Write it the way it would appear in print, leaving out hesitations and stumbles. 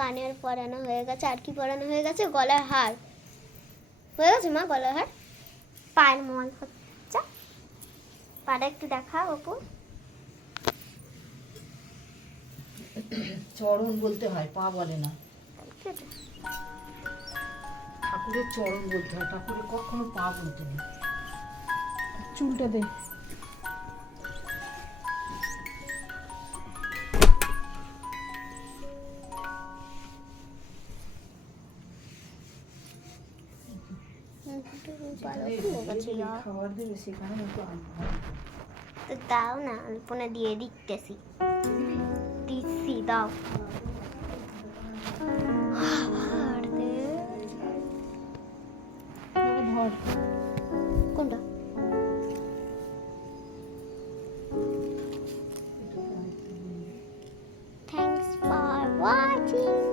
কানের পরানো হয়ে গেছে। আর কি পরানো হয়ে গেছে? গলার হার হয়ে গেছে মা, গলার হার। পায়ের মল হচ্ছে, পাটা একটু দেখা অপু। চরণ বলতে হয়, পা বলে না। ঠাকুরের চরণ বলতে হয়, ঠাকুরের কখনো পা বলতে নেই। চুলটা দে। খাবার দেবে সেখানে একটু তো দাও না, অল্পনা দিয়ে দিতেছি। দিচ্ছি, দাও। ধর। কোনটা? Thanks for watching.